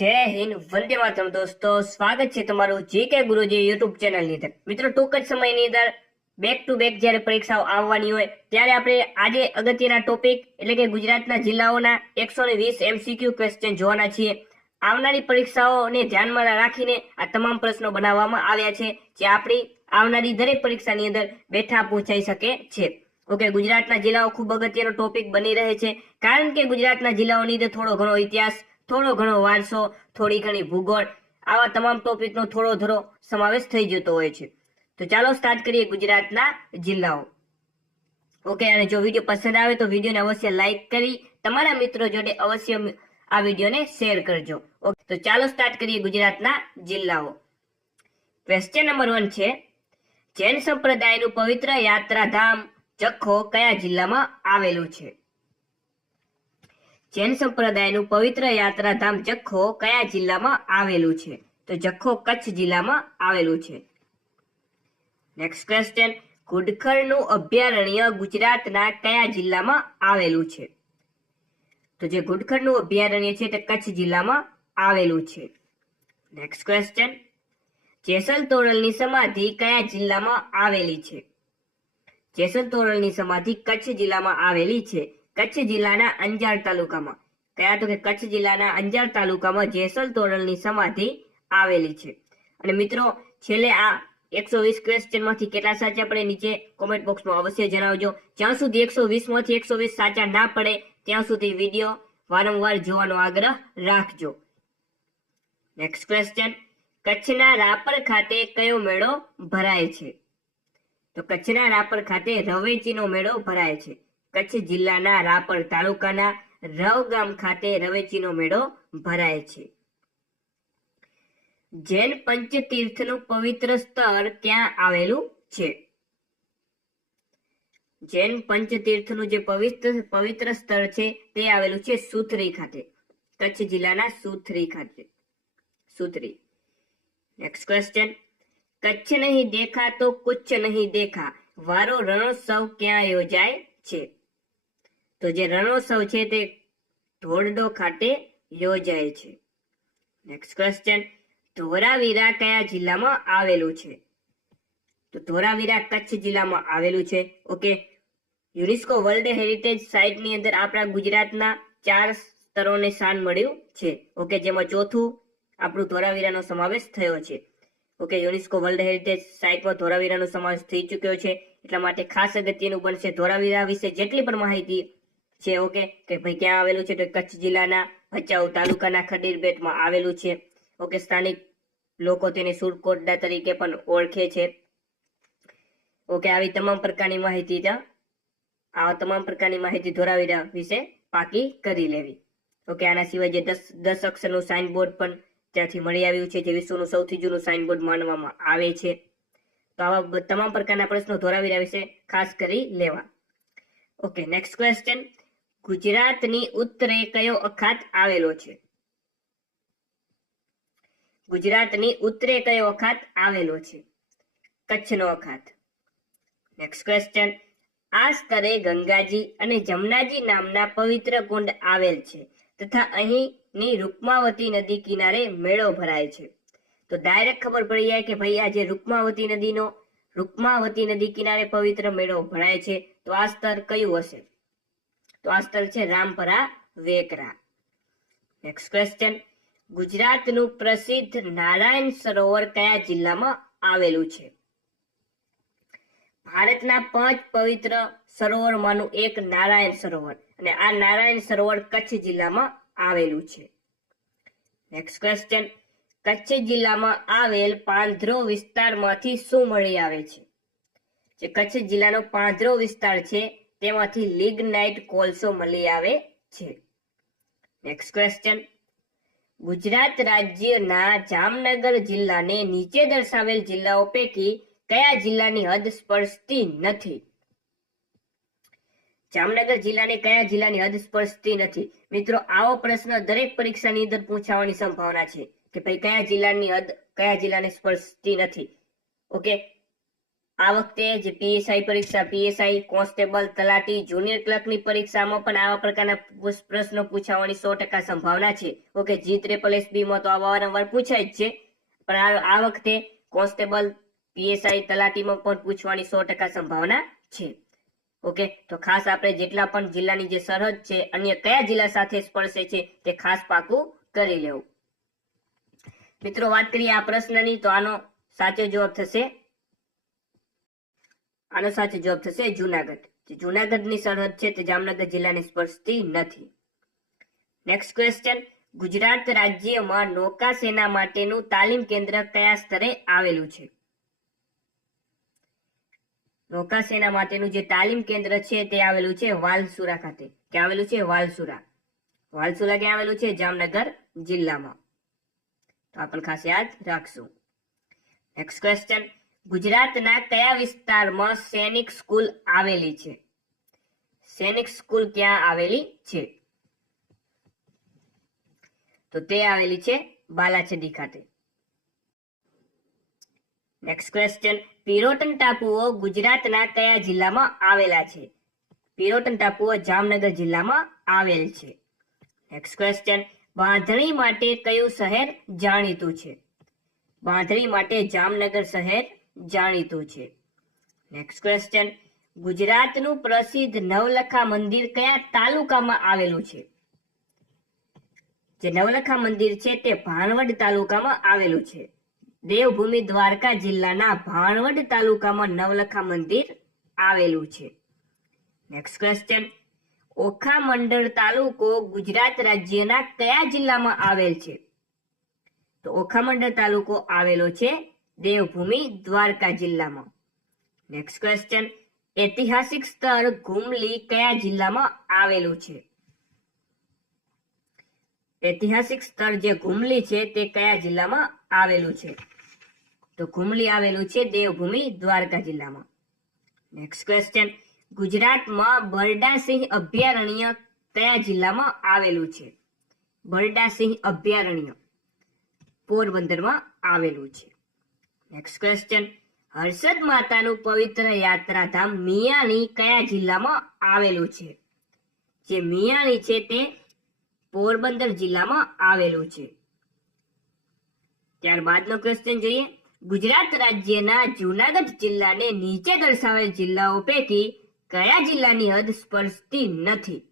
જય હિન્દ, વંદે માતરમ દોસ્તો. સ્વાગત છે તમારું જીકે ગુરુજી યુટ્યુબ ચેનલની અંદર. મિત્રો, ટૂંક જ સમયની અંદર બેક ટુ બેક જ્યારે પરીક્ષાઓ આવવાની હોય ત્યારે આપણે આજે અગત્યના ટોપિક એટલે કે ગુજરાતના જિલ્લાઓના 120 MCQ ક્વેશ્ચન જોવાના છીએ. આવનારી પરીક્ષાઓને ધ્યાનમાં રાખીને આ તમામ પ્રશ્નો બનાવવામાં આવ્યા છે, જે આપણી આવનારી દરેક પરીક્ષાની અંદર બેઠા પૂછાઈ શકે છે. ઓકે, ગુજરાતના જિલ્લાઓ ખૂબ અગત્યનો ટોપિક બની રહે છે, કારણ કે ગુજરાતના જિલ્લાઓની અંદર થોડો ઘણો ઇતિહાસ, થોડો ઘણો વારસો, થોડી ઘણી ભૂગોળ, આવા તમામ ટોપિકનો થોડો ઘણો સમાવેશ થઈ જતો હોય છે. તો ચાલો સ્ટાર્ટ કરીએ ગુજરાતના જિલ્લાઓ. ઓકે, અને જો વિડીયો પસંદ આવે તો વિડીયોને અવશ્ય લાઈક કરી તમારા મિત્રો જોડે અવશ્ય આ વિડીયોને શેર કરજો. ઓકે, તો ચાલો સ્ટાર્ટ કરીએ ગુજરાતના જિલ્લાઓ. ક્વેશ્ચન નંબર 1 છે, જૈન સંપ્રદાયનું પવિત્ર યાત્રાધામ જખો કયા જિલ્લામાં આવેલું છે? જૈન સંપ્રદાયનું પવિત્ર યાત્રાધામ જખો કયા જિલ્લામાં આવેલું છે? તો જખો કચ્છ જિલ્લામાં આવેલું છે. નેક્સ્ટ ક્વેશ્ચન, ઘુડખરનું અભયારણ્ય ગુજરાતના કયા જિલ્લામાં આવેલું છે? તો જે ઘુડખરનું અભયારણ્ય છે તે કચ્છ જિલ્લામાં આવેલું છે. નેક્સ્ટ ક્વેશ્ચન, જેસલ તોરલની સમાધિ કયા જિલ્લામાં આવેલી છે? જેસલ તોરલની સમાધિ કચ્છ જિલ્લામાં આવેલી છે. કચ્છ જિલ્લાના અંજાર તાલુકામાં. કયા? તો કે કચ્છ જિલ્લાના અંજાર તાલુકામાં જેસલ તોરલની સમાધિ આવેલી છે. અને મિત્રો, છેલ્લે આ 120 ક્વેશ્ચન માંથી કેટલા સાચા પડે નીચે કોમેન્ટ બોક્સમાં અવશ્ય જણાવજો. જ્યાં સુધી 120 માંથી 120 સાચા ના પડે ત્યાં સુધી વિડીયો વારંવાર જોવાનો આગ્રહ રાખજો. નેક્સ્ટ ક્વેશ્ચન, કચ્છના રાપર ખાતે કયો મેળો ભરાય છે? તો કચ્છના રાપર ખાતે રવેચીનો મેળો ભરાય છે. કચ્છ જિલ્લાના રાપર તાલુકાના રવ ગામ ખાતે રવેચીનો મેળો ભરાય છે. જૈન પંચતીર્થનું પવિત્ર સ્થળ ક્યાં આવેલું છે? જૈન પંચતીર્થનું જે પવિત્ર સ્થળ છે તે આવેલું છે સુથરી ખાતે. કચ્છ જિલ્લાના સુથરી ખાતે. સુથરી. નેક્સ્ટ ક્વેશ્ચન, કચ્છ નહીં દેખા તો કુછ નહીં દેખા વારો રણોત્સવ ક્યાં યોજાય છે? તો જે રણોત્સવ છે તે ધોરડો ખાતે યોજાય છે. નેક્સ્ટ ક્વેશ્ચન, ધોરાવીરા કયા જિલ્લામાં આવેલું છે? તો ધોરાવીરા કચ્છ જિલ્લામાં આવેલું છે. ઓકે, યુનેસ્કો વર્લ્ડ હેરિટેજ સાઇટની અંદર આપણા ગુજરાતના 4 સ્થળોને સ્થાન મળ્યું છે. ઓકે, જેમાં ચોથું આપણું ધોરાવીરાનો સમાવેશ થયો છે. ઓકે, યુનેસ્કો વર્લ્ડ હેરિટેજ સાઇટમાં ધોરાવીરાનો સમાવેશ થઈ ચૂક્યો છે, એટલા માટે ખાસ અગત્યનું બનશે ધોરાવીરા વિશે જેટલી પણ માહિતી છે. ઓકે, કે ભાઈ ક્યાં આવેલું છે? તો કચ્છ જિલ્લાના ભચાઉ તાલુકાના ખડીર બેટમાં આવેલું છે. ઓકે, સ્થાનિક લોકો તેને સુરકોટડા તરીકે પણ ઓળખે છે. ઓકે, આવી તમામ પ્રકારની માહિતી ધોરાવીરા વિશે પાકી કરી લેવી. ઓકે, આના સિવાય જે 10 અક્ષરનું સાઇનબોર્ડ પણ ત્યાંથી મળી આવ્યું છે, જે વિશ્વનું સૌથી જૂનું સાઇનબોર્ડ માનવામાં આવે છે. તો આવા તમામ પ્રકારના પ્રશ્નો ધોરાવીરા વિશે ખાસ કરી લેવા. ઓકે, નેક્સ્ટ ક્વેશ્ચન, ગુજરાતની ઉત્તરે કયો અખાત આવેલો છે? ગુજરાતની ઉત્તરે કયો અખાત આવેલો છે? કચ્છનો અખાત. નેક્સ્ટ ક્વેશ્ચન, આ સ્તરે ગંગાજી અને જમનાજી નામના પવિત્ર કુંડ આવેલ છે તથા અહીંની રૂકમાવતી નદી કિનારે મેળો ભરાય છે. તો ડાયરેક્ટ ખબર પડી જાય કે ભાઈ આ જે રૂકમાવતી નદી કિનારે પવિત્ર મેળો ભરાય છે, તો આ સ્તર કયું હશે? તો આ સ્તર છે રામપરા વેકરા. નેક્સ્ટ ક્વેશ્ચન, ગુજરાતનું પ્રસિદ્ધ નારાયણ સરોવર કયા જિલ્લામાં આવેલું છે? ભારતના 5 પવિત્ર સરોવરમાંનું એક નારાયણ સરોવર, અને આ નારાયણ સરોવર કચ્છ જિલ્લામાં આવેલું છે. નેક્સ્ટ ક્વેશ્ચન, કચ્છ જિલ્લામાં આવેલ પાંધરો વિસ્તારમાંથી શું મળી આવે છે? જે કચ્છ જિલ્લાનો પાંધરો વિસ્તાર છે તેમાંથી લિગ્નાઇટ કોલસો મળી આવે છે. નેક્સ્ટ ક્વેશ્ચન, ગુજરાત રાજ્યના જામનગર જિલ્લાને નીચે દર્શાવેલ જિલ્લાઓ પૈકી કયા જિલ્લાની હદ સ્પર્શતી નથી? જામનગર જિલ્લાને કયા જિલ્લાની હદ સ્પર્શતી નથી? મિત્રો, આવો પ્રશ્ન દરેક પરીક્ષાની અંદર પૂછાવાની સંભાવના છે કે ભાઈ કયા જિલ્લાની હદ કયા જિલ્લાને સ્પર્શતી નથી. ઓકે, આ વખતે જે પીએસઆઈ પરીક્ષા, પીએસઆઈ, કોન્સ્ટેબલ, તલાટી, જુનિયર ક્લર્કની પરીક્ષામાં પણ આવા પ્રકારના પ્રશ્નો પૂછાવાની 100% સંભાવના છે. ઓકે, GSSB માં તો આવા વારંવાર પૂછાય જ છે, પણ આ વખતે કોન્સ્ટેબલ, પીએસઆઈ, તલાટીમાં પણ પૂછવાની 100% સંભાવના છે. ઓકે, તો ખાસ આપણે જેટલા પણ જિલ્લાની જે સરહદ છે અન્ય કયા જિલ્લા સાથે સ્પર્શે છે તે ખાસ પાકું કરી લેવું. મિત્રો, વાત કરીએ આ પ્રશ્નની તો આનો સાચો જવાબ થશે જુનાગઢ. જે જુનાગઢની સરહદ છે તે જામનગર જિલ્લાને સ્પર્શતી નથી. નેક્સ્ટ ક્વેશ્ચન, ગુજરાત રાજ્યમાં નૌકાસેના માટેનું તાલીમ કેન્દ્ર કયા સ્તરે આવેલું છે? નૌકાસેના માટેનું જે તાલીમ કેન્દ્ર છે તે આવેલું છે વાલસુરા ખાતે. ક્યાં આવેલું છે? વાલસુરા. વાલસુરા ક્યાં આવેલું છે? જામનગર જિલ્લામાં. તો આ પણ ખાસ યાદ રાખશું. નેક્સ્ટ ક્વેશ્ચન, ગુજરાતના કયા વિસ્તારમાં સૈનિક સ્કૂલ આવેલી છે? સૈનિક સ્કૂલ ક્યાં આવેલી છે? તો તે આવેલી છે બાલાછડી ખાતે. નેક્સ્ટ ક્વેશ્ચન, પિરોટન ટાપુઓ ગુજરાતના કયા જિલ્લામાં આવેલા છે? પિરોટન ટાપુઓ જામનગર જિલ્લામાં આવેલ છે. નેક્સ્ટ ક્વેશ્ચન, બાંધણી માટે કયું શહેર જાણીતું છે? બાંધણી માટે જામનગર શહેર જાણીતું છે. નેક્સ્ટ ક્વેશ્ચન, ગુજરાતનું પ્રસિદ્ધ નવલખા મંદિર કયા તાલુકામાં આવેલું છે? જે નવલખા મંદિર છે તે ભાણવડ તાલુકામાં આવેલું છે. દેવભૂમિ દ્વારકા જિલ્લાના ભાણવડ તાલુકામાં નવલખા મંદિર આવેલું છે. નેક્સ્ટ ક્વેશ્ચન, ઓખા મંડળ તાલુકો ગુજરાત રાજ્યના કયા જિલ્લામાં આવેલ છે? તો ઓખા મંડળ તાલુકો આવેલો છે દેવભૂમિ દ્વારકા જિલ્લામાં. નેક્સ્ટ ક્વેશ્ચન, ઐતિહાસિક સ્થળ ઘુમલી કયા જિલ્લામાં આવેલું છે? ઐતિહાસિક સ્થળ જે ઘુમલી છે તે કયા જિલ્લામાં આવેલું છે? તો ઘુમલી આવેલું છે દેવભૂમિ દ્વારકા જિલ્લામાં. નેક્સ્ટ ક્વેશ્ચન, ગુજરાતમાં બરડાસિંહ અભયારણ્ય કયા જિલ્લામાં આવેલું છે? બરડાસિંહ અભયારણ્ય પોરબંદરમાં આવેલું છે. નેક્સ્ટ ક્વેશ્ચન, હર્ષદ માતાનું પવિત્ર યાત્રાધામ મિયાણી કયા જિલ્લામાં આવેલું છે? જે મિયાણી છે તે પોરબંદર જિલ્લામાં આવેલું છે. ત્યારબાદનો ક્વેશ્ચન જોઈએ, ગુજરાત રાજ્યના જૂનાગઢ જિલ્લાને નીચે દર્શાવેલ જિલ્લાઓ પૈકી કયા જિલ્લાની હદ સ્પર્શતી નથી?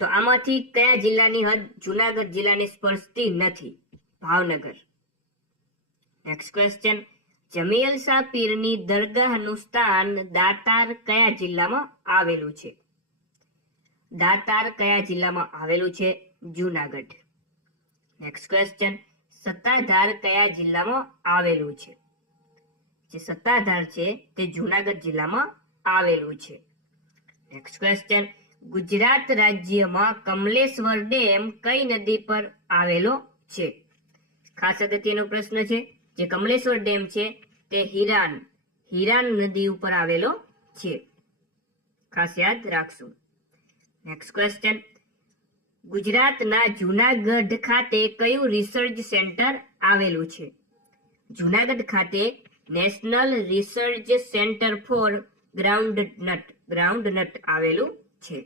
તો આમાંથી કયા જિલ્લાની હદ જૂનાગઢ જિલ્લાને સ્પર્શતી નથી? ભાવનગર. નેક્સ્ટ ક્વેશ્ચન, જમિયલશા પીરની દરગાહનું સ્થાન દાતાર કયા જિલ્લામાં આવેલું છે? દાતાર કયા જિલ્લામાં આવેલું છે? જૂનાગઢ. નેક્સ્ટ ક્વેશ્ચન, સત્તાધાર કયા જિલ્લામાં આવેલું છે? જે સત્તાધાર છે તે જૂનાગઢ જિલ્લામાં આવેલું છે. નેક્સ્ટ ક્વેશ્ચન, ગુજરાત રાજ્યમાં કમલેશ્વર ડેમ કઈ નદી પર આવેલો છે? ખાસ અગત્યનો પ્રશ્ન છે. જે કમલેશ્વર ડેમ છે તે હિરાન નદી ઉપર આવેલો છે. ખાસ યાદ રાખશું. નેક્સ્ટ ક્વેશ્ચન, ગુજરાતના જૂનાગઢ ખાતે કયું રિસર્ચ સેન્ટર આવેલું છે? જૂનાગઢ ખાતે national research centre for groundnut આવેલું છે.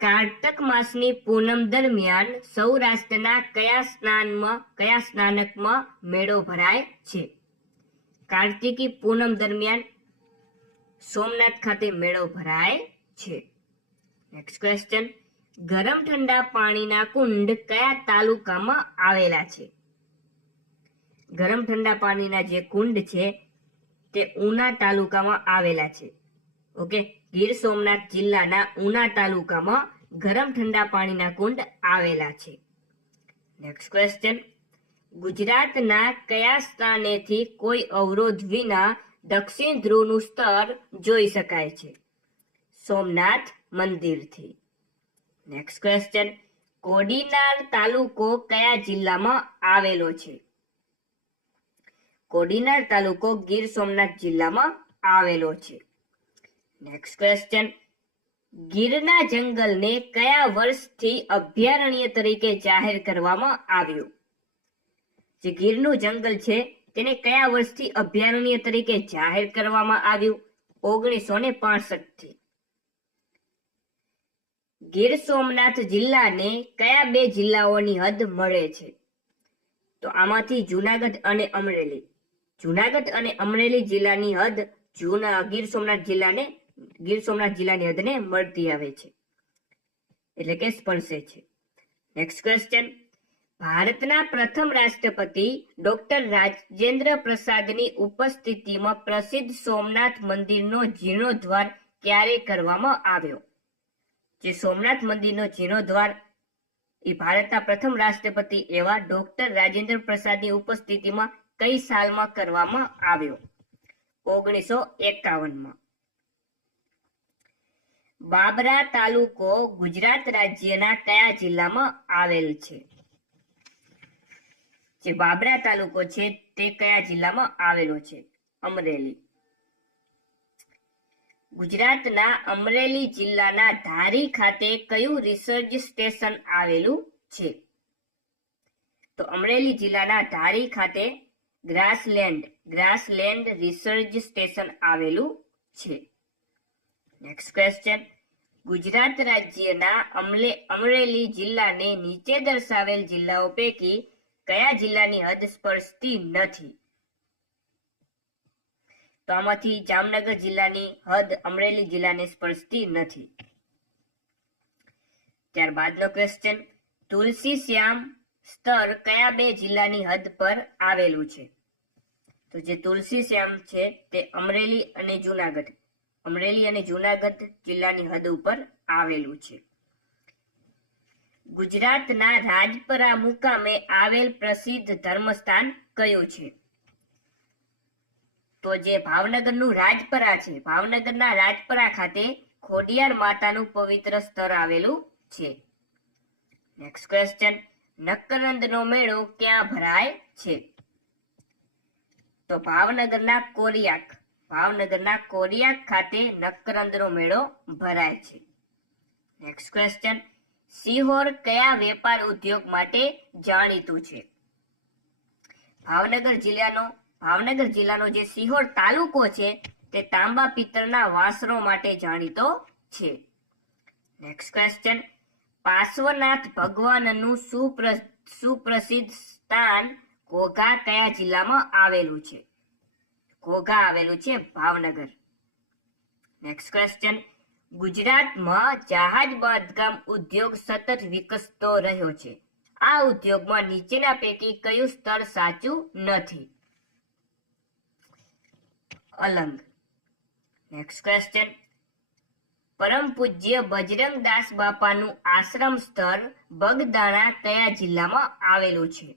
કાર્તક માસની પૂનમ દરમિયાન સૌરાષ્ટ્રના કયા સ્નાનકમાં મેળો ભરાય છે? કાર્તિકી પૂનમ દરમિયાન સોમનાથ ખાતે મેળો ભરાય છે. નેક્સ્ટ ક્વેશ્ચન, ગરમ ઠંડા પાણીના કુંડ કયા તાલુકામાં આવેલા છે? ગરમ ઠંડા પાણીના જે કુંડ છે તે ઉના તાલુકામાં આવેલા છે. ઓકે, ગીર સોમનાથ જિલ્લાના ઉના તાલુકામાં ગરમ ઠંડા પાણીના કુંડ આવેલા છે. નેક્સ્ટ ક્વેશ્ચન, ગુજરાતના કયા સ્થાનેથી કોઈ અવરોધ વિના દક્ષિણ ધ્રુવનું સ્તર જોઈ શકાય છે? સોમનાથ મંદિરથી. નેક્સ્ટ ક્વેશ્ચન, કોડીનાર તાલુકો કયા જિલ્લામાં આવેલો છે? કોડીનાર તાલુકો ગીર સોમનાથ જિલ્લામાં આવેલો છે. નેક્સ્ટ ક્વેશ્ચન, ગીરના જંગલને કયા વર્ષથી અભયારણ્ય તરીકે જાહેર કરવામાં આવ્યું? જે ગીરનું જંગલ છે તેને કયા વર્ષથી અભયારણ્ય તરીકે જાહેર કરવામાં આવ્યું? 1965 થી. ગીર સોમનાથ જિલ્લાને કયા બે જિલ્લાઓની હદ મળે છે? તો આમાંથી જુનાગઢ અને અમરેલી. જુનાગઢ અને અમરેલી જિલ્લાની હદ ગીર સોમનાથ જિલ્લાની હદને મળતી આવે છે, એટલે કે સ્પર્શે છે. Next question. ભારતના પ્રથમ રાષ્ટ્રપતિ ડોક્ટર રાજેન્દ્ર પ્રસાદની ઉપસ્થિતિમાં પ્રસિદ્ધ સોમનાથ મંદિરનો જીર્ણોદ્ધાર ક્યારે કરવામાં આવ્યો? જે સોમનાથ મંદિરનો જીર્ણોદ્ધાર એ ભારતના પ્રથમ રાષ્ટ્રપતિ એવા ડોક્ટર રાજેન્દ્ર પ્રસાદની ઉપસ્થિતિમાં કઈ સાલમાં કરવામાં આવ્યો? 1951માં. બાબરા તાલુકો ગુજરાત રાજ્યના કયા જિલ્લામાં આવેલ છે? જે બાબરા તાલુકો છે તે કયા જિલ્લામાં આવેલો છે? અમરેલી. ગુજરાતના અમરેલી જિલ્લાના ધારી ખાતે કયું રિસર્ચ સ્ટેશન આવેલું છે? તો અમરેલી જિલ્લાના ધારી ખાતે ગ્રાસલેન્ડ રિસર્ચ સ્ટેશન આવેલું છે. Next question. ગુજરાત રાજ્યના અમરેલી જિલ્લાને નીચે દર્શાવેલ જિલ્લાઓ પૈકી કયા જિલ્લાની હદ સ્પર્શતી નથી? તો આમાંથી જામનગર જિલ્લાની હદ અમરેલી જિલ્લાને સ્પર્શતી નથી. ત્યારબાદનો ક્વેશ્ચન. તુલસી શ્યામ સ્તર કયા બે જિલ્લાની હદ પર આવેલું છે? તો જે તુલસી શ્યામ છે તે અમરેલી અને જુનાગઢ જિલ્લાની હદ ઉપર આવેલું છે. ગુજરાતના રાજપરા મુકામે આવેલ પ્રસિદ્ધ ધર્મસ્થાન કયું છે? તો જે ભાવનગરનું રાજપરા છે, ભાવનગરના રાજપરા ખાતે ખોડિયાર માતાનું પવિત્ર સ્થળ આવેલું છે. Next question. નકરંદનો મેળો ક્યાં ભરાય છે? તો ભાવનગરના કોરિયાક ખાતે નકરંદનો મેળો ભરાય છે. Next question. સિહોર કયા વેપાર ઉદ્યોગ માટે જાણીતું છે? ભાવનગર જિલ્લાનો જે સિહોર તાલુકો છે તે તાંબા પિત્તળના વાસણો માટે જાણીતો છે. Next question. પાર્શ્વનાથ ભગવાનનું સુપ્રસિદ્ધ સ્થાન ઘોઘા કયા જિલ્લામાં આવેલું છે? ઘોઘા આવેલું છે ભાવનગર. Next question. ગુજરાતમાં જહાજ બાંધકામ ઉદ્યોગ સતત વિકસતો રહ્યો છે. આ ઉદ્યોગમાં નીચેના પૈકી કયું સ્થળ સાચું નથી? અલંગ. Next question. પરમ પૂજ્ય બજરંગદાસ બાપાનું આશ્રમ સ્થળ બગદાણા કયા જિલ્લામાં આવેલું છે?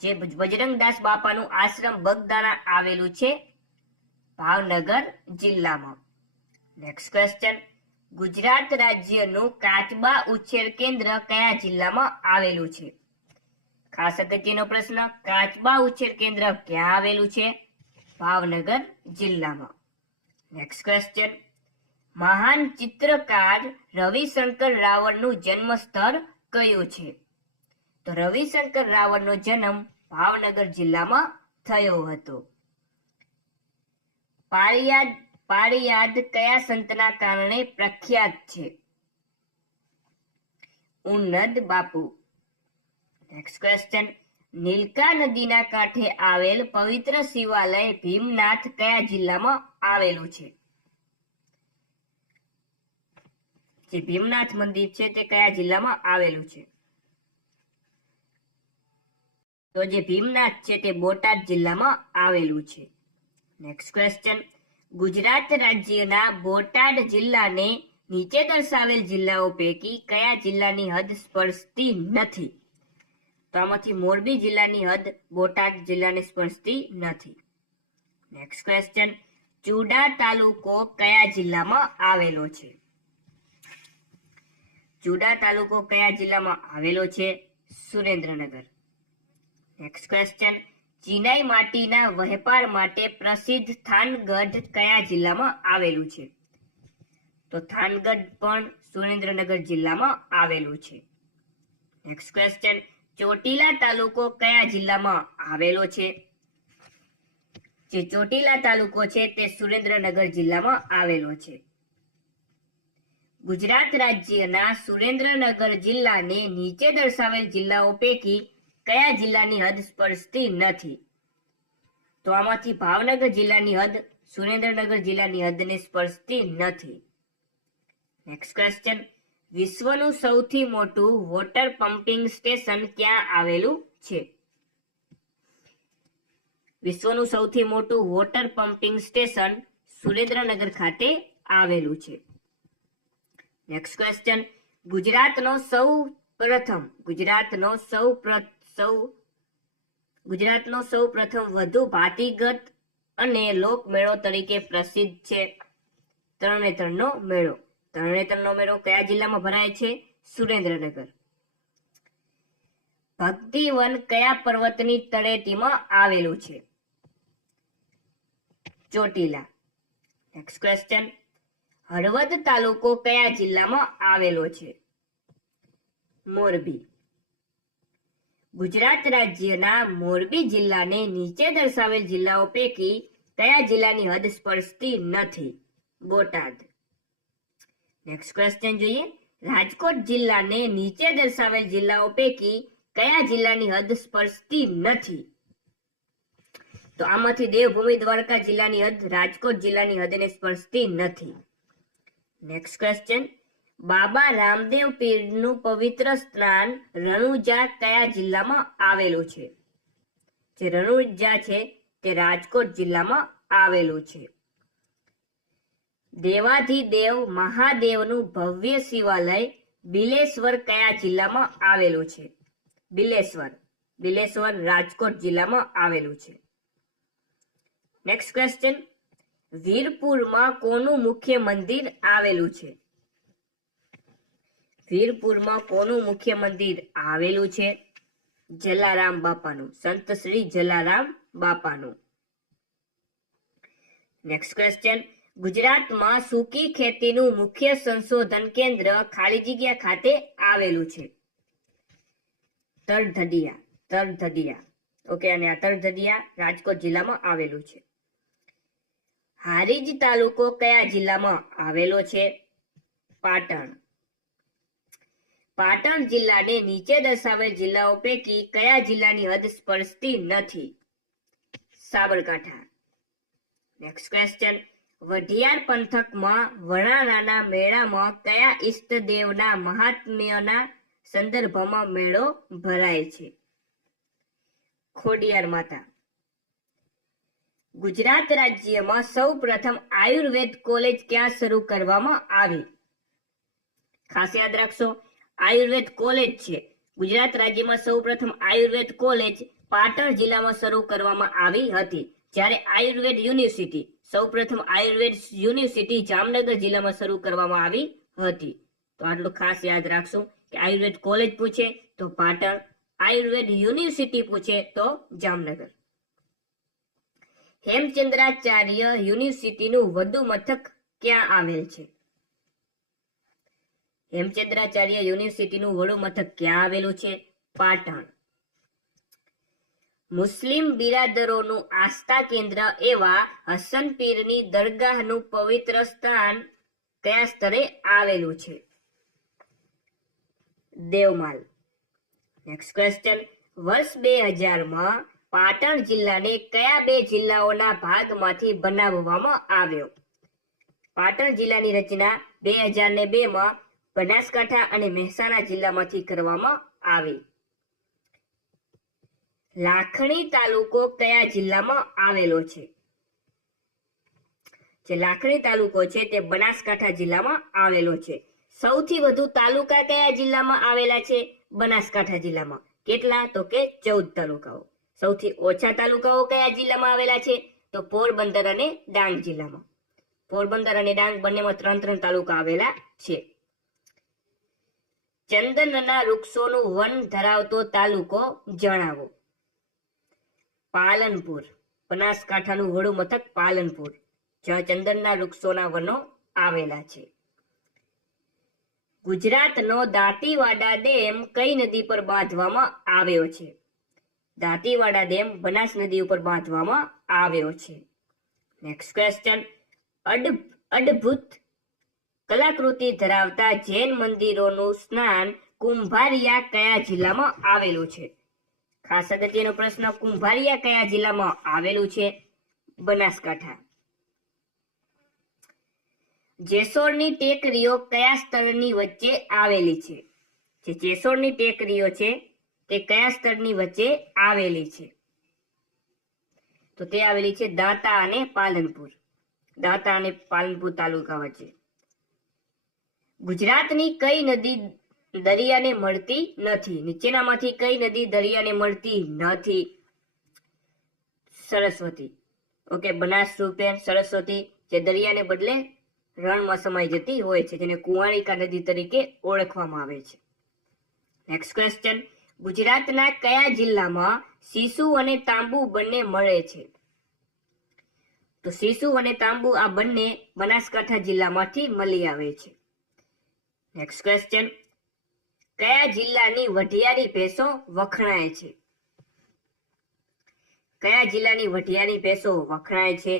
જે બજરંગદાસ બાપાનું આશ્રમ બગદાણા આવેલું છે ભાવનગર જિલ્લામાં. Next question. ગુજરાત રાજ્યનું કાચબા ઉછેર કેન્દ્ર કયા જિલ્લામાં આવેલું છે? ખાસ અગત્યનો પ્રશ્ન. કાચબા ઉછેર કેન્દ્ર ક્યાં આવેલું છે? ભાવનગર જિલ્લામાં. Next question. મહાન ચિત્રકાર રવિશંકર રાવળનું જન્મ સ્થળ કયું છે? તો રવિશંકર રાવળનો જન્મ ભાવનગર જિલ્લામાં થયો હતો. પાળિયાદ કયા સંતના કારણે પ્રખ્યાત છે? ઉન્નત બાપુ. Next question. નીલકા નદીના કાંઠે આવેલ પવિત્ર શિવાલય ભીમનાથ કયા જિલ્લામાં આવેલું છે? જે ભીમનાથ મંદિર છે તે કયા જિલ્લામાં આવેલું છે? તો જે ભીમનાથ છે તે બોટાદ જિલ્લામાં આવેલું છે. Next question. ગુજરાત રાજ્યના બોટાદ જિલ્લાને નીચે દર્શાવેલ જિલ્લાઓ પૈકી કયા જિલ્લાની હદ સ્પર્શતી નથી? તો આમાંથી મોરબી જિલ્લાની હદ બોટાદ જિલ્લાને સ્પર્શતી નથી. Next question. ચુડા તાલુકો કયા જિલ્લામાં આવેલો છે? ચુડા તાલુકો કયા જિલ્લામાં આવેલો છે? સુરેન્દ્રનગર. Next question. ચિનાઈ માટીના વેપાર માટે પ્રસિદ્ધ થાનગઢ કયા જિલ્લામાં આવેલું છે? તો થાનગઢ પણ સુરેન્દ્રનગર જિલ્લામાં આવેલું છે. Next question. ચોટીલા તાલુકો કયા જિલ્લામાં આવેલો છે? જે ચોટીલા તાલુકો છે તે સુરેન્દ્રનગર જિલ્લામાં આવેલો છે. ગુજરાત રાજ્યના સુરેન્દ્રનગર જિલ્લાને નીચે દર્શાવેલ જિલ્લાઓ પૈકી કયા જિલ્લાની હદ સ્પર્શતી નથી? તો આમાંથી ભાવનગર જિલ્લાની હદ સુરેન્દ્રનગર જિલ્લાની હદને સ્પર્શતી નથી. નેક્સ્ટ ક્વેશ્ચન, વિશ્વનું સૌથી મોટું વોટર પમ્પિંગ સ્ટેશન ક્યાં આવેલું છે? વિશ્વનું સૌથી મોટું વોટર પમ્પિંગ સ્ટેશન સુરેન્દ્રનગર ખાતે આવેલું છે. નેક્સ્ટ ક્વેશ્ચન, ગુજરાતનો સૌ પ્રથમ વધુ ભાતીગત અને લોકમેળો તરીકે પ્રસિદ્ધ છે તરણેતરનો મેળો. તરણેતરનો મેળો કયા જિલ્લામાં ભરાય છે? સુરેન્દ્રનગર. ભક્તિવન કયા પર્વતની તળેટીમાં આવેલું છે? ચોટીલા. નેક્સ્ટ ક્વેશ્ચન, હળવદ તાલુકો કયા જિલ્લામાં આવેલો છે? મોરબી. ગુજરાત રાજ્યના મોરબી જિલ્લાને નીચે દર્શાવેલ જિલ્લાઓ પૈકી કયા જિલ્લાની હદ સ્પર્શતી નથી? બોટાદ. નેક્સ્ટ ક્વેશ્ચન જોઈએ, રાજકોટ જિલ્લાને નીચે દર્શાવેલ જિલ્લાઓ પૈકી કયા જિલ્લાની હદ સ્પર્શતી નથી? તો આમાંથી દેવભૂમિ દ્વારકા જિલ્લાની હદ રાજકોટ જિલ્લાની હદને સ્પર્શતી નથી. નેક્સ્ટ ક્વેશ્ચન, બાબા રામદેવ પીરનું પવિત્ર સ્થાન રણુજા કયા જિલ્લામાં આવેલું છે? જે રણુજા છે તે રાજકોટ જિલ્લામાં આવેલું છે. દેવાધિદેવ મહાદેવનું ભવ્ય શિવાલય બિલેશ્વર કયા જિલ્લામાં આવેલું છે? બિલેશ્વર રાજકોટ જિલ્લામાં આવેલું છે. નેક્સ્ટ ક્વેશ્ચન, વીરપુરમાં કોનું મુખ્ય મંદિર આવેલું છે? વીરપુરમાં કોનું મુખ્ય મંદિર આવેલું છે? જલારામ બાપાનું, સંત શ્રી જલારામ બાપાનું. નેક્સ્ટ ક્વેશ્ચન, ગુજરાતમાં સૂકી ખેતીનું મુખ્ય સંશોધન કેન્દ્ર ખાલી જગ્યા ખાતે આવેલું છે? તરધડિયા. ઓકે, અને આ તરધડિયા રાજકોટ જિલ્લામાં આવેલું છે. હારીજ તાલુકો કયા જિલ્લામાં આવેલો છે? પાટણ. પાટણ જિલ્લાને નીચે દર્શાવેલ જિલ્લાઓ પૈકી કયા જિલ્લાની હદ સ્પર્શતી નથી? સાબરકાંઠા. નેક્સ્ટ ક્વેશ્ચન, વઢિયાર પંથકમાં વરાણાના મેળામાં કયા ઈષ્ટદેવના મહાત્મ્યના સંદર્ભમાં મેળો ભરાય છે? ખોડિયાર માતા. ગુજરાત રાજ્યમાં સૌ પ્રથમ આયુર્વેદ કોલેજ ક્યાં શરૂ કરવામાં આવી? ખાસ યાદ રાખશો, આયુર્વેદ કોલેજ છે ગુજરાત રાજ્યમાં સૌ પ્રથમ આયુર્વેદ કોલેજ પાટણ જિલ્લામાં શરૂ કરવામાં આવી હતી. જ્યારે આયુર્વેદ યુનિવર્સિટી સૌપ્રથમ આયુર્વેદ યુનિવર્સિટી જામનગર જિલ્લામાં શરૂ કરવામાં આવી હતી. તો આટલું ખાસ યાદ રાખશું કે આયુર્વેદ કોલેજ પૂછે તો પાટણ, આયુર્વેદ યુનિવર્સિટી પૂછે તો જામનગર. હેમચંદ્રાચાર્ય યુનિવર્સિટીનું વડું મથક ક્યાં આવેલ છે? હેમચંદ્રાચાર્ય યુનિવર્સિટીનું વડું મથક ક્યાં આવેલું છે? પાટણ. મુસ્લિમ બિરાદરોનું આસ્થા કેન્દ્ર એવા હસન પીરની દરગાહનું પવિત્ર સ્થાન કયા સ્થળે આવેલું છે? દેવમાલ. નેક્સ્ટ ક્વેશ્ચન, વર્ષ 2000માં પાટણ જિલ્લાને કયા બે જિલ્લાઓના ભાગમાંથી બનાવવામાં આવ્યો? પાટણ જિલ્લાની રચના 2002માં બનાસકાંઠા અને મહેસાણા જિલ્લામાંથી કરવામાં આવી. લાખણી તાલુકો કયા જિલ્લામાં આવેલો છે? જે લાખણી તાલુકો છે તે બનાસકાંઠા જિલ્લામાં આવેલો છે. સૌથી વધુ તાલુકા કયા જિલ્લામાં આવેલા છે? બનાસકાંઠા જિલ્લામાં. કેટલા? તો કે 14 તાલુકાઓ. સૌથી ઓછા તાલુકાઓ કયા જિલ્લામાં આવેલા છે? તો પોરબંદર અને ડાંગ જિલ્લામાં. પોરબંદર અને ડાંગ બંનેમાં 3 તાલુકા આવેલા છે. ચંદનના વૃક્ષોનું વન ધરાવતો તાલુકો જણાવો. પાલનપુર. બનાસકાંઠાનું વડું મથક પાલનપુર, જ્યાં ચંદનના વૃક્ષોના વનો આવેલા છે. ગુજરાતનો દાંતીવાડા ડેમ કઈ નદી પર બાંધવામાં આવ્યો છે? દાંતીવાડા ડેમ બનાસ નદી ઉપર બાંધવામાં આવ્યો છે. નેક્સ્ટ ક્વેશ્ચન, અદ્ભુત કલાકૃતિ ધરાવતા જૈન મંદિરોનું સ્નાન કુંભારિયા કયા જિલ્લામાં આવેલું છે? ખાસ અગત્યનો પ્રશ્ન, કુંભારિયા કયા જિલ્લામાં આવેલું છે? બનાસકાંઠા. જેસોરની ટેકરીઓ કયા સ્થળની વચ્ચે આવેલી છે? જે જેસોરની ટેકરીઓ છે તે કયા સ્થળની વચ્ચે આવેલી છે? તો તે આવેલી છે દાંતા અને પાલનપુર. દાંતા અને પાલનપુર તાલુકા વચ્ચે. ગુજરાતની કઈ નદી દરિયાને મળતી નથી? નીચેનામાંથી કઈ નદી દરિયાને મળતી નથી? સરસ્વતી. ઓકે, બનાસ રૂપે સરસ્વતી જે દરિયાને બદલે રણમાં સમાઈ જતી હોય છે, જેને કુંવારિકા નદી તરીકે ઓળખવામાં આવે છે. નેક્સ્ટ ક્વેશ્ચન, ગુજરાતના કયા જિલ્લામાં સીસુ અને તાંબુ બંને મળે છે? તો સીસુ અને તાંબુ આ બંને બનાસકાંઠા જિલ્લામાંથી મળી આવે છે. નેક્સ્ટ ક્વેશ્ચન, કયા જિલ્લાની વઢિયારી ભેંસો વખણાય છે? કયા જિલ્લાની વઢિયારી ભેંસો વખણાય છે?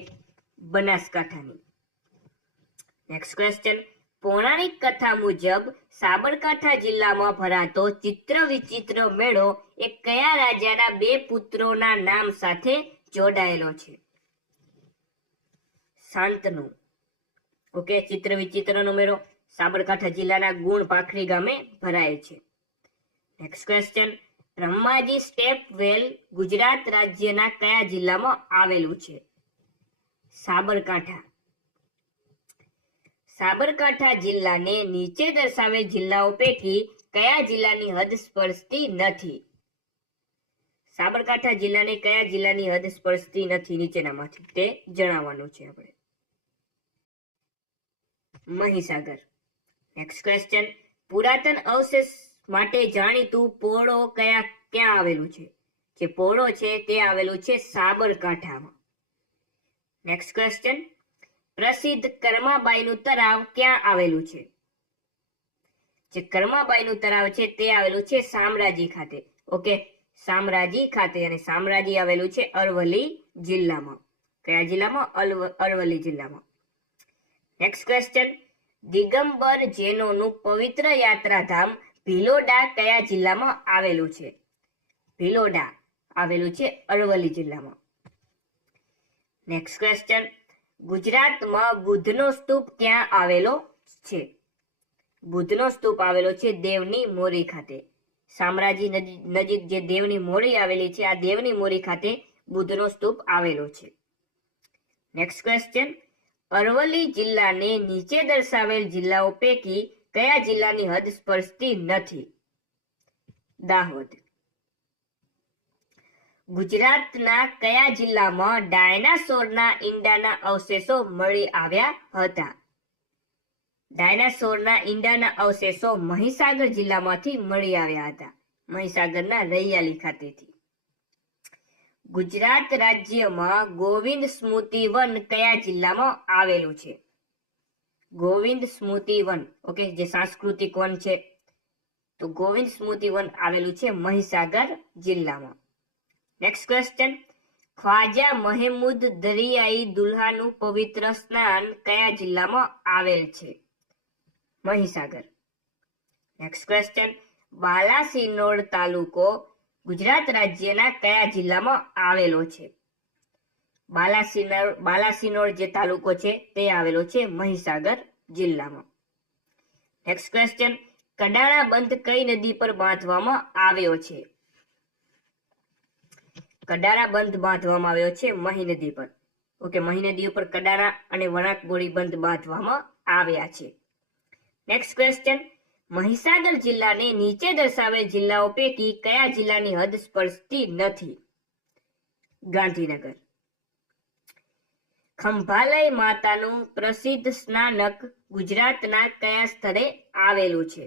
બનાસકાંઠાની. નેક્સ્ટ ક્વેશ્ચન, પૌરાણિક કથા મુજબ સાબરકાંઠા જિલ્લામાં ભરાતો ચિત્ર વિચિત્ર મેળો એ કયા રાજાના 2 પુત્રોના નામ સાથે જોડાયેલો છે? શાંતનુ. ઓકે, ચિત્ર વિચિત્રનો મેળો સાબરકાંઠા જિલ્લાના ગુણ પાખરી ગામે ભરાય છે. નેક્સ્ટ ક્વેશ્ચન, બ્રહ્માજી સ્ટેપ વેલ ગુજરાત રાજ્યના કયા જિલ્લામાં આવેલું છે? સાબરકાંઠા. સાબરકાંઠા જિલ્લાને નીચે દર્શાવેલ જિલ્લાઓ પૈકી કયા જિલ્લાની હદ સ્પર્શતી નથી? સાબરકાંઠા જિલ્લાને કયા જિલ્લાની હદ સ્પર્શતી નથી નીચેનામાંથી? તે જણાવવાનું છે આપણે. મહીસાગર. નેક્સ્ટ ક્વેશ્ચન, પુરાતન અવશેષ માટે જાણીતું પોળો ક્યાં આવેલું છે? જે પોળો છે તે આવેલું છે સાબરકાંઠામાં. નેક્સ્ટ ક્વેશ્ચન, પ્રસિદ્ધ કર્માબાઈનું તળાવ ક્યાં આવેલું છે? જે કર્માબાઈનું તળાવ છે તે આવેલું છે શામળાજી ખાતે. ઓકે, શામળાજી ખાતે, અને શામળાજી આવેલું છે અરવલ્લી જિલ્લામાં. કયા જિલ્લામાં? અરવલ્લી જિલ્લામાં. નેક્સ્ટ ક્વેશ્ચન, દિગંબર જૈનોનું પવિત્ર યાત્રાધામ ભિલોડા કયા જિલ્લામાં આવેલું છે? ભિલોડા આવેલું છે અરવલ્લી જિલ્લામાં. નેક્સ્ટ ક્વેશ્ચન, ગુજરાતમાં બુદ્ધનો સ્તૂપ ક્યાં આવેલો છે? બુદ્ધનો સ્તૂપ આવેલો છે દેવની મોરી ખાતે. શામળાજી નજીક જે દેવની મોરી આવેલી છે, આ દેવની મોરી ખાતે બુદ્ધનો સ્તૂપ આવેલો છે. નેક્સ્ટ ક્વેશ્ચન, અરવલ્લી જિલ્લાને નીચે દર્શાવેલ જિલ્લાઓ પૈકી કયા જિલ્લાની હદ સ્પર્શતી નથી? દાહોદ. ગુજરાતના કયા જિલ્લામાં ડાયનાસોરના ઈંડાના અવશેષો મળી આવ્યા હતા? ડાયનાસોરના ઈંડાના અવશેષો મહીસાગર જિલ્લામાંથી મળી આવ્યા હતા, મહીસાગરના રૈયાલી ખાતેથી. ગુજરાત રાજ્યમાં ગોવિંદ સ્મૃતિ વન કયા જિલ્લામાં આવેલું છે? ગોવિંદ સ્મૃતિ વન, ઓકે, જે સાંસ્કૃતિક વન છે, તો ગોવિંદ સ્મૃતિ વન આવેલું છે મહીસાગર જિલ્લામાં. નેક્સ્ટ ક્વેશ્ચન, ખ્વાજા મહેમૂદ દરિયાઈ દુલ્હાનું પવિત્ર સ્નાન કયા જિલ્લામાં આવેલ છે? મહીસાગર. નેક્સ્ટ ક્વેશ્ચન, બાલાસિનોર તાલુકો ગુજરાત રાજ્યના કયા જિલ્લામાં આવેલો છે? બાલાસિનોર જે તાલુકો છે તે આવેલો છે મહીસાગર જિલ્લામાં. નેક્સ્ટ ક્વેશ્ચન, કડાણા બંધ કઈ નદી પર બાંધવામાં આવ્યો છે? કડાણા બંધ બાંધવામાં આવ્યો છે મહી નદી પર. ઓકે, મહી નદી ઉપર કડાણા અને વણાકબોરી બંધ બાંધવામાં આવ્યા છે. નેક્સ્ટ ક્વેશ્ચન, મહીસાગર જિલ્લાને નીચે દર્શાવેલ જિલ્લાઓ પૈકી કયા જિલ્લાની હદ સ્પર્શતી નથી? ગાંધીનગર. ખંભાલય માતાનું પ્રસિદ્ધ સ્નાનક ગુજરાતના કયા સ્થળે આવેલું છે?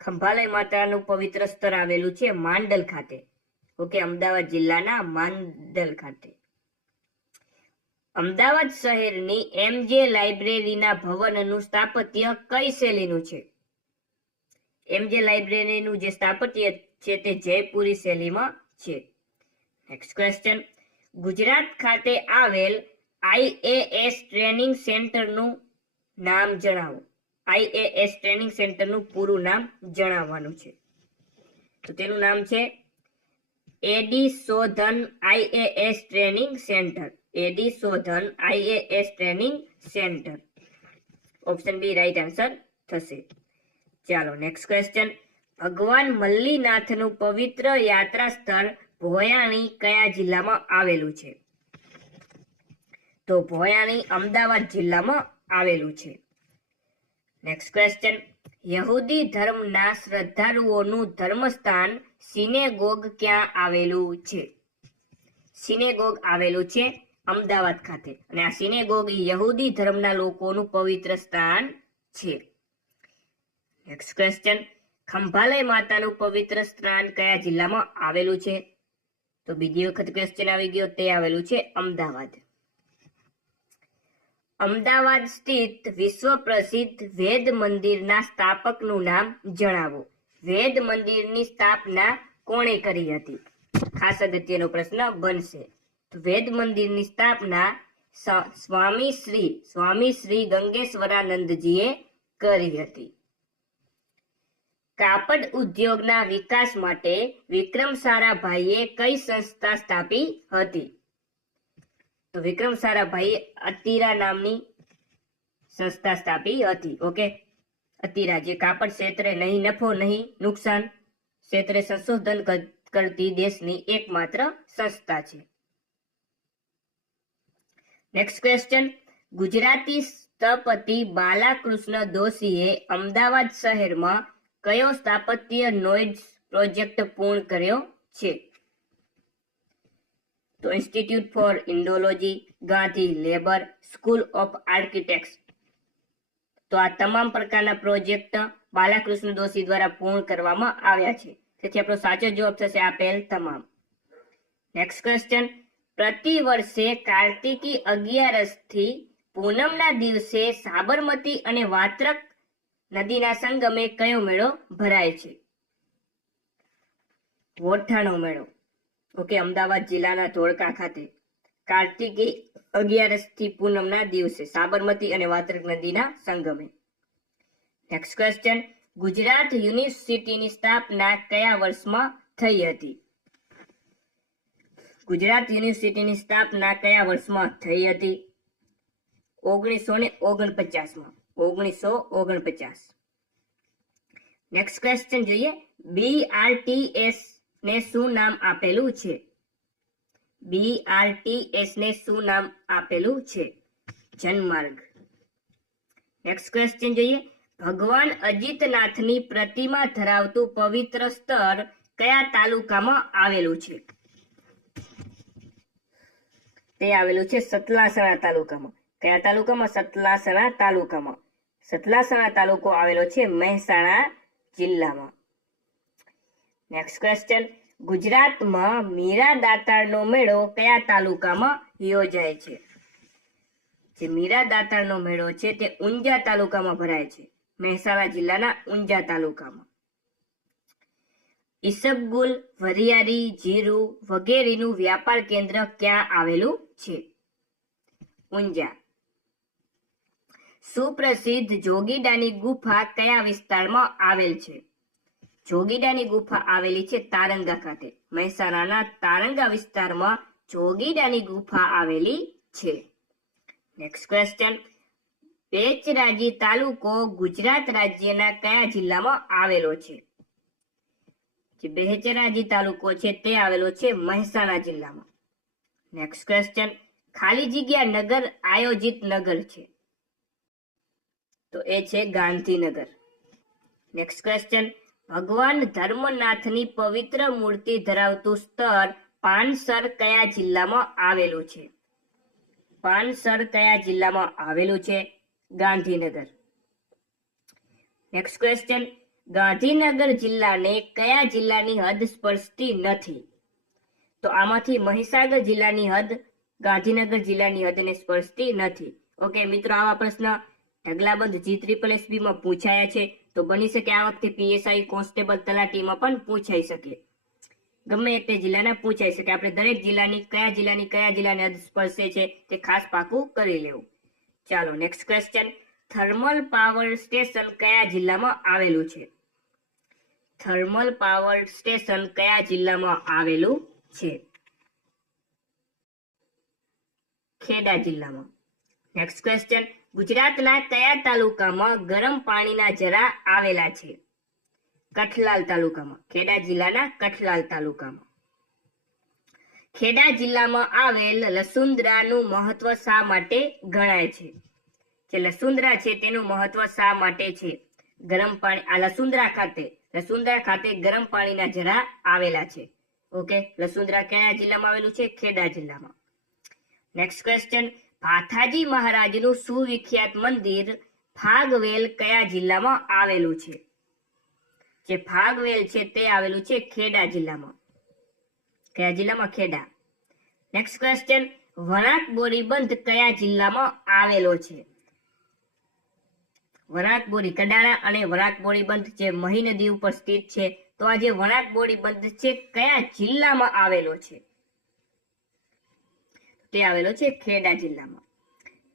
ખંભાલય માતાનું પવિત્ર સ્થળ આવેલું છે માંડલ ખાતે. ઓકે, અમદાવાદ જિલ્લાના માંડલ ખાતે. અમદાવાદ શહેરની MJ લાઇબ્રેરીના ભવનનું સ્થાપત્ય કઈ શૈલીનું છે? એમજે લાઇબ્રેરીનું જે સ્થાપત્ય છે તે જયપુરી શૈલીમાં છે. નેક્સ્ટ ક્વેશ્ચન, ગુજરાત ખાતે આવેલ IAS ટ્રેનિંગ સેન્ટરનું નામ જણાવો. IAS ટ્રેનિંગ સેન્ટરનું પૂરું નામ જણાવવાનું છે. તો તેનું નામ છે એડી શોધન IAS ટ્રેનિંગ સેન્ટર. એડી શોધન IAS training centre. Option B right answer થશે. ચાલો નેક્સ્ટ ક્વેશ્ચન, ભગવાન મલ્લીનાથનું પવિત્ર યાત્રા સ્થળ ભોયાણી કયા જિલ્લામાં આવેલું છે? તો ભોયાણી અમદાવાદ જિલ્લામાં આવેલું છે. નેક્સ્ટ ક્વેશ્ચન, યહૂદી ધર્મના શ્રદ્ધાળુઓનું ધર્મસ્થાન સિનેગોગ ક્યાં આવેલું છે? સિનેગોગ આવેલું છે અમદાવાદ ખાતે અને આ સિનેગોગ યહૂદી ધર્મના લોકોનું પવિત્ર સ્થાન છે. નેક્સ્ટ ક્વેશ્ચન, ખંભાલય માતાનું પવિત્ર સ્થાન કયા જિલ્લામાં આવેલું છે? તો બીજી વખત ક્વેશ્ચન આવી ગયો, તે આવેલું છે અમદાવાદ. અમદાવાદ સ્થિત વિશ્વ પ્રસિદ્ધ વેદ મંદિરના સ્થાપકનું નામ જણાવો. વેદ મંદિરની સ્થાપના કોણે કરી હતી? ખાસ અગત્યનો પ્રશ્ન બનશે. તો વેદ મંદિરની સ્થાપના સ્વામી શ્રી ગંગેશ્વરાનંદજીએ કરી હતી. કાપડ ઉદ્યોગના વિકાસ માટે વિક્રમ સારાભાઈએ કઈ સંસ્થા સ્થાપી હતી? તો વિક્રમ સારાભાઈએ અતીરા નામની સંસ્થા સ્થાપી હતી. ઓકે, અતીરા જે કાપડ ક્ષેત્રે નહીં નફો નહીં નુકસાન ક્ષેત્રે સંશોધન કરતી દેશની એકમાત્ર સંસ્થા છે. નેક્સ્ટ ક્વેશ્ચન, ગુજરાતી સ્થપતિ બાલાકૃષ્ણ દોશીએ અમદાવાદ શહેરમાં કયો સ્થાપત્ય નોઇડ્સ પ્રોજેક્ટ પૂર્ણ કર્યો છે? તો institute for Indology, Gandhi labour, school of architects. તો આ તમામ પ્રકારના પ્રોજેક્ટ બાલાકૃષ્ણ દોશી દ્વારા પૂર્ણ કરવામાં આવ્યા છે. તેથી આપણો સાચો જવાબ થશે આપેલ તમામ. નેક્સ્ટ ક્વેશ્ચન, પ્રતિ વર્ષે કાર્તિકી 11 થી પૂનમના દિવસે સાબરમતી અને વાત્રક નદીના સંગમે કયો મેળો ભરાય છે? વોઠાનો મેળો. ઓકે, અમદાવાદ જિલ્લાના ધોળકા ખાતે કાર્તિકી 11 થી પૂનમના દિવસે સાબરમતી અને વાત્રક નદીના સંગમે. નેક્સ્ટ ક્વેશ્ચન, ગુજરાત યુનિવર્સિટીની સ્થાપના કયા વર્ષમાં થઈ હતી? ગુજરાત યુનિવર્સિટીની સ્થાપના કયા વર્ષમાં થઈ હતી? 1949માં. 1949. નેક્સ્ટ ક્વેશ્ચન જોઈએ, BRTS ને શું નામ આપેલું છે? BRTS ને શું નામ આપેલું છે? જનમાર્ગ. નેક્સ્ટ ક્વેશ્ચન જોઈએ, ભગવાન અજીતનાથની પ્રતિમા ધરાવતું પવિત્ર સ્થળ કયા તાલુકામાં આવેલું છે? તે આવેલું છે સતલાસણા તાલુકામાં. કયા તાલુકામાં? સતલાસણા તાલુકામાં. સતલાસણા તાલુકો આવેલો છે મહેસાણા જિલ્લામાં. નેક્સ્ટ ક્વેશ્ચન, ગુજરાતમાં મીરા દાતારનો મેળો કયા તાલુકામાં યોજાય છે? જે મીરા દાતારનો મેળો છે તે ઊંઝા તાલુકામાં ભરાય છે, મહેસાણા જિલ્લાના ઊંઝા તાલુકામાં. ઈસબગુલ, વરિયારી, જીરું વગેરેનું વ્યાપાર કેન્દ્ર ક્યાં આવેલું છે? ઊંઝા. સુપ્રસિદ્ધ જોગીડાની ગુફા કયા વિસ્તારમાં આવેલ છે? જોગીડાની ગુફા આવેલી છે તારંગા ખાતે. મહેસાણાના તારંગા વિસ્તારમાં જોગીડાની ગુફા આવેલી છે. નેક્સ્ટ ક્વેશ્ચન, બેચરાજી તાલુકો ગુજરાત રાજ્યના કયા જિલ્લામાં આવેલો છે? જે બેચરાજી તાલુકો છે તે આવેલો છે મહેસાણા જિલ્લામાં. નેક્સ્ટ ક્વેશ્ચન, ખાલી જગ્યા નગર આયોજિત નગર છે? તો એ છે ગાંધીનગર. નેક્સ્ટ ક્વેશ્ચન, ભગવાન ધર્મનાથની પવિત્ર મૂર્તિ ધરાવતું સ્થળ પાનસર કયા જિલ્લામાં આવેલું છે? પાનસર કયા જિલ્લામાં આવેલું છે? ગાંધીનગર. નેક્સ્ટ ક્વેશ્ચન, ગાંધીનગર જિલ્લાને કયા જિલ્લાની હદ સ્પર્શતી નથી? તો આમાંથી મહીસાગર જિલ્લાની હદ ગાંધીનગર જિલ્લાની હદને સ્પર્શતી નથી. ઓકે મિત્રો, આવા પ્રશ્ન ઢગલાબંધ GSSB માં પૂછાયા છે. તો તો બની શકે આ વખતે પીએસઆઈ કોન્સ્ટેબલ તલાટીમાં પણ પૂછાઈ શકે, ગમે એક તે જિલ્લાના પૂછાઈ શકે. આપણે દરેક જિલ્લાની કયા જિલ્લાને હદ સ્પર્શે છે તે ખાસ પાકું કરી લેવું. ચાલો next question, thermal power station કયા જિલ્લામાં આવેલું છે? થર્મલ પાવર સ્ટેશન કયા જિલ્લામાં આવેલું છે? ખેડા જિલ્લામાં. નેક્સ્ટ ક્વેશ્ચન, ગુજરાતના કયા તાલુકામાં ગરમ પાણીના ઝરા આવેલા છે? કઠલાલ તાલુકામાં. ખેડા જિલ્લાના કઠલાલ તાલુકામાં. ખેડા જિલ્લામાં આવેલ લસુંદરાનું મહત્વ શા માટે ગણાય છે? જે લસુંદરા છે તેનું મહત્વ શા માટે છે? ગરમ પાણી, આ લસુંદરા ખાતે ગરમ પાણીના ઝરા આવેલા છે. ઓકે, લસુંદરા કયા જિલ્લામાં આવેલું છે? ખેડા જિલ્લામાં. નેક્સ્ટ ક્વેશ્ચન, ભાથાજી મહારાજનું સુવિખ્યાત મંદિર ફાગવેલ કયા જિલ્લામાં આવેલું છે? જે ફાગવેલ છે તે આવેલું છે ખેડા જિલ્લામાં. કયા જિલ્લામાં? ખેડા. નેક્સ્ટ ક્વેશ્ચન, વણાકબોરી બંધ કયા જિલ્લામાં આવેલો છે? વણાકબોરી, કડાણા અને વણાકબોરી બંધ જે મહી નદી ઉપર સ્થિત છે, તો આ જે વણાકબોરી બંધ છે કયા જિલ્લામાં આવેલો છે? તે આવેલો છે ખેડા જિલ્લામાં.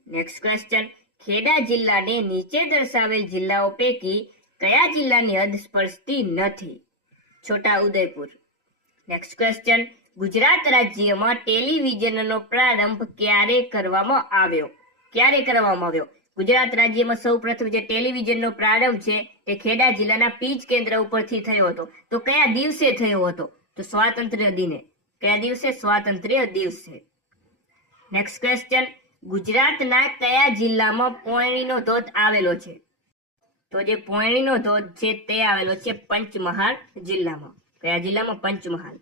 નેક્સ્ટ ક્વેશ્ચન, ખેડા જિલ્લાને નીચે દર્શાવેલ જિલ્લાઓ પૈકી કયા જિલ્લાની હદ સ્પર્શતી નથી? છોટા ઉદેપુર. નેક્સ્ટ ક્વેશ્ચન, ગુજરાત રાજ્યમાં ટેલિવિઝનનો પ્રારંભ ક્યારે કરવામાં આવ્યો? ગુજરાત રાજ્યમાં સૌપ્રથમ જે ટેલિવિઝનનો પ્રારંભ છે તે ખેડા જિલ્લાના પીજ કેન્દ્ર ઉપરથી થયો હતો. તો કયા દિવસે થયો હતો? તો સ્વાતંત્ર્ય દિને. કયા દિવસે? સ્વાતંત્ર્ય દિવસે. નેક્સ્ટ ક્વેશ્ચન, ગુજરાતના કયા જિલ્લામાં પોયણીનો ધોધ આવેલો છે? તો જે પોયણીનો ધોધ છે તે આવેલો છે પંચમહાલ જિલ્લામાં. કયા જિલ્લામાં? પંચમહાલ.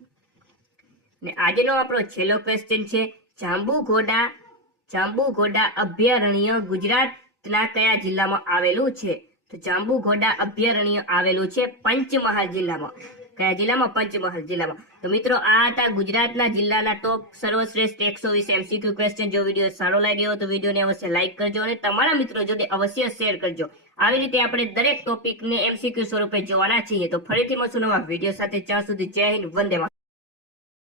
ને આજનો આપણો છેલ્લો ક્વેશ્ચન છે, જાંબુઘોડા અભયારણ્ય ગુજરાતના કયા જિલ્લામાં આવેલું છે? તો જાંબુઘોડા અભયારણ્ય આવેલું છે પંચમહાલ જિલ્લામાં. કયા જિલ્લામાં? પંચમહાલ જિલ્લામાં. તો મિત્રો આ હતા ગુજરાતના જિલ્લાના ટોપ સર્વશ્રેષ્ઠ 120 MCQ ક્વેશ્ચન. જો વિડીયો સારો લાગ્યો હોય તો વિડીયોને અવશ્ય લાઈક કરજો અને તમારા મિત્રો જોડે અવશ્ય શેર કરજો. આવી રીતે આપણે દરેક ટોપિકને MCQ સ્વરૂપે જોવાના છીએ. તો ફરીથી મળશું નવા વિડીયો સાથે. ત્યાં સુધી જય હિન્દ, વંદે માતરમ.